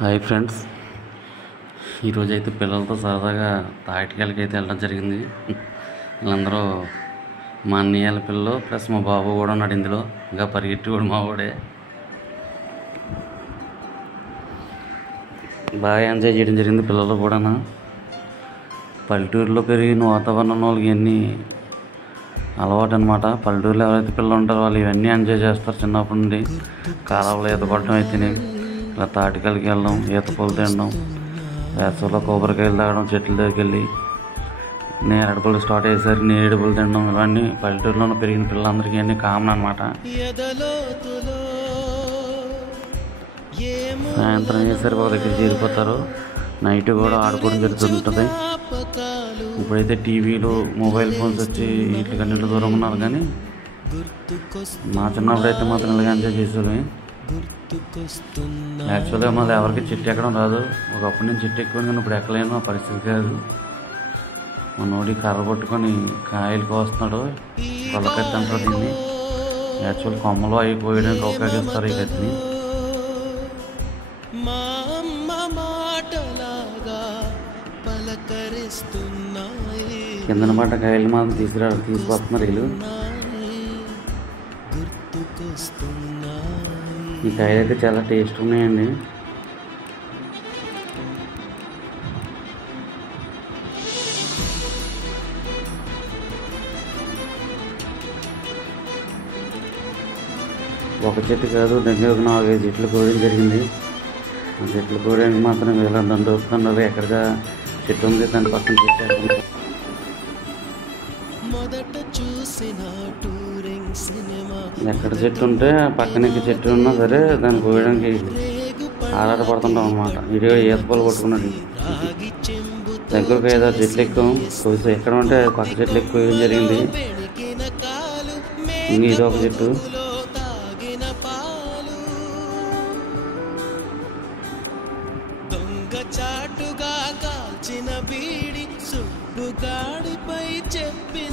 Hi friends, ఈరోజైతే పిల్లలతో సరదాగా తాటికాయలకి అయితే వెళ్ళడం జరిగింది. వీళ్ళందరూ మా అన్నయ్యల పిల్లలు ప్లస్ మా బాబు కూడా ఉన్నాడు ఇందులో. ఇంకా పరిగెట్టి కూడా మా వాడే. బాగా ఎంజాయ్ చేయడం జరిగింది పిల్లలు కూడా. పల్లెటూరులో పెరిగిన వాతావరణం వాళ్ళకి ఇవన్నీ అలవాటు అనమాట. పల్లెటూరులో ఎవరైతే పిల్లలు ఉంటారో వాళ్ళు ఇవన్నీ ఎంజాయ్ చేస్తారు చిన్నప్పటి నుండి. కాలువలో ఈత కొట్టడం అయితేనే, ఇలా తాటికాయలకి వెళ్ళడం, ఈత పూలు తినడం, వేసవిలో కొబ్బరికాయలు తాగడం, చెట్ల దగ్గరికి వెళ్ళి నేరేడుపళ్ళు స్టార్ట్ అయ్యేసరికి నేరేడుపళ్ళు తినడం, ఇవన్నీ పల్లెటూరులోనే పెరిగిన పిల్లలందరికీ అన్నీ కామన్ అనమాట. సాయంత్రం అయ్యేసరికి ఒక దగ్గర చేరిపోతారు. నైట్ కూడా ఆడుకోవడం జరుగుతుంటుంది. ఇప్పుడైతే టీవీలు, మొబైల్ ఫోన్స్ వచ్చి వీటికన్నింటి దూరం ఉన్నారు. కానీ మా చిన్నప్పుడైతే మాత్రం ఇలాగ ఎంజాయ్ చేసేవాళ్ళం. యాక్చువల్గా మళ్ళీ ఎవరికి చెట్టు ఎక్కడం రాదు. ఒకప్పుడు నేను చెట్టు ఎక్కువ, కానీ ఇప్పుడు ఎక్కలేను, ఆ పరిస్థితి కాదు. మనోడి కర్ర పట్టుకొని కాయలు కోస్తున్నాడు. కొల్లకత్తి అంటారు దీన్ని. యాక్చువల్ కొమ్మలు అవి కోయడానికి ఉపయోగిస్తారు ఈ కత్తిని. కిందన పడ్డ కాయలు మాత్రం తీసుకొస్తున్నారు వీళ్ళు. ఈ కాయలు అయితే చాలా టేస్ట్ ఉన్నాయండి. ఒక చెట్టు కాదు, దగ్గర 4-5 చెట్లు కోయడం జరిగింది. ఆ చెట్లు కోయడానికి మాత్రం ఇలా దండలు ఎక్కడ చెట్టు ఉంది దాని పక్కన చెట్టు. ఎక్కడ చెట్టు ఉంటే పక్కన చెట్టు ఉన్నా సరే దాన్ని కోయడానికి ఆరాటపడుతుంటాం అనమాట. ఇదిగా ఈత పూలు కొట్టుకున్నది దగ్గరకు 5-6 చెట్లు ఎక్కువ కోసి ఎక్కడ ఉంటే పక్క చెట్లు ఎక్కువ కోయడం జరిగింది. ఇంక ఇది ఒక చెట్టు.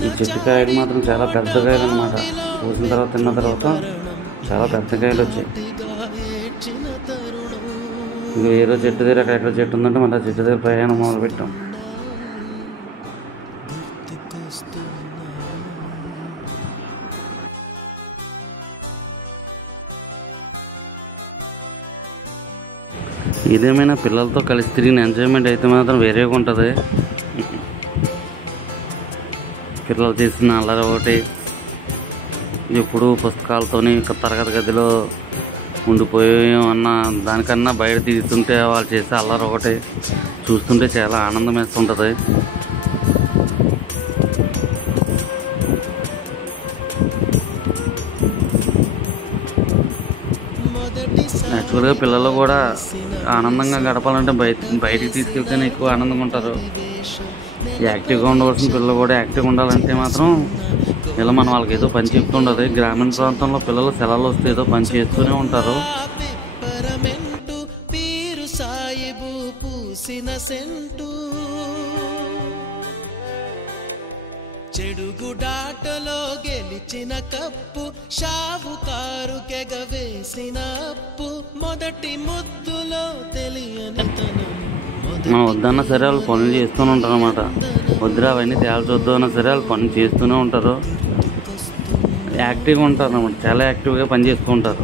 ఈ చెట్టు కాయలు మాత్రం చాలా పెద్ద కాయలు అనమాట. కోసిన తర్వాత తిన్న తర్వాత చాలా పెద్ద కాయలు వచ్చాయి. ఇంకా ఏదో చెట్టు దగ్గర ఎక్కడ చెట్టు ఉందంటే మళ్ళీ చెట్టు దగ్గర ప్రయాణం మొదలుపెట్టాం. ఇదేమైనా పిల్లలతో కలిసి తిరిగిన ఎంజాయ్మెంట్ అయితే మాత్రం వేరేగా ఉంటుంది. పిల్లలు చేసిన అల్లరి ఒకటి. ఎప్పుడు పుస్తకాలతోని తరగతి గదిలో ఉండిపోయామన్న దానికన్నా బయట తీస్తుంటే వాళ్ళు చేసే అల్లరి ఒకటి చూస్తుంటే చాలా ఆనందం వేస్తుంటుంది. యాక్చువల్గా పిల్లలు కూడా ఆనందంగా గడపాలంటే బయటికి తీసుకెళ్తేనే ఎక్కువ ఆనందంగా ఉంటారు. యాక్టివ్గా ఉండవలసిన పిల్లలు కూడా యాక్టివ్గా ఉండాలంటే మాత్రం ఇలా మనం వాళ్ళకి ఏదో పని చెప్తుండదు. గ్రామీణ ప్రాంతంలో పిల్లలు సెలవులు వస్తే ఏదో పని చేస్తూనే ఉంటారు. చెడుగుడాటలో గెలిచిన కప్పు, షావుకారు కెగవేసిన అప్పు, మొదటి ముద్దులో తెలియనితనం. మనం వద్దన్నా సరే వాళ్ళు పనులు చేస్తూనే ఉంటారు అన్నమాట. వద్దురా అవన్నీ తేల్చొద్దు అన్నా సరే వాళ్ళు పనులు చేస్తూనే ఉంటారు. యాక్టివ్గా ఉంటారు అన్నమాట. చాలా యాక్టివ్గా పని చేస్తూ ఉంటారు.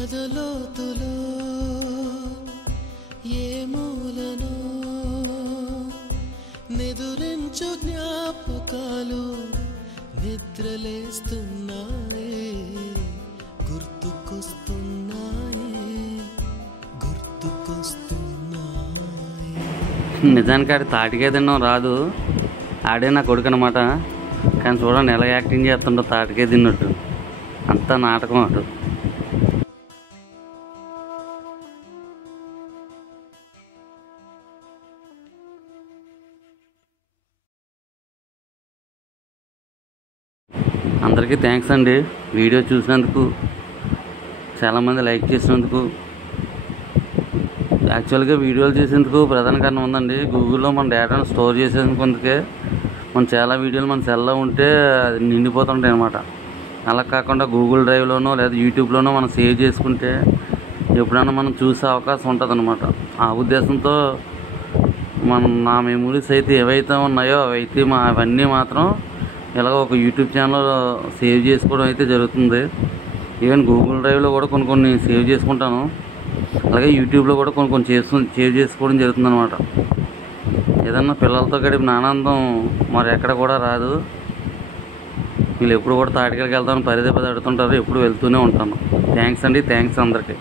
ఎదలోతులో ఏ మూలను నిదురించు జ్ఞాపకాలు నిద్రలేస్తున్నాయి, గుర్తుకొస్తున్నాయి. నిజానికి ఆడి తాటికాయ తినడం రాదు. ఆడే నా కొడుకు అనమాట. కానీ చూడండి ఎలా యాక్టింగ్ చేస్తుండో తాటికాయ తిన్నట్టు. అంతా నాటకం అటు. అందరికీ థ్యాంక్స్ అండి వీడియో చూసినందుకు, చాలామంది లైక్ చేసినందుకు. యాక్చువల్గా వీడియోలు చేసేందుకు ప్రధాన కారణం ఉందండి. గూగుల్లో మన డేటాను స్టోర్ చేసేందుకు మన చాలా వీడియోలు మన సెల్లో ఉంటే అది నిండిపోతుంటాయి అన్నమాట. అలా కాకుండా గూగుల్ డ్రైవ్లోనో లేదా యూట్యూబ్లోనో మనం సేవ్ చేసుకుంటే ఎప్పుడైనా మనం చూసే అవకాశం ఉంటుంది అన్నమాట. ఆ ఉద్దేశంతో నా మెమరీస్ అయితే ఏవైతే ఉన్నాయో అవన్నీ మాత్రం ఇలాగ ఒక యూట్యూబ్ ఛానల్ సేవ్ చేసుకోవడం అయితే జరుగుతుంది. ఈవెన్ గూగుల్ డ్రైవ్లో కూడా కొన్ని సేవ్ చేసుకుంటాను. అలాగే యూట్యూబ్లో కూడా కొన్ని సేవ్ చేసుకోవడం జరుగుతుంది అనమాట. ఏదన్నా పిల్లలతో గడిపిన ఆనందం మరి ఎక్కడ కూడా రాదు. వీళ్ళు ఎప్పుడు కూడా తాటికలకి వెళ్తామని పదే అడుగుతుంటారు. ఎప్పుడు వెళ్తూనే ఉంటాను. థ్యాంక్స్ అండి, థ్యాంక్స్ అందరికీ.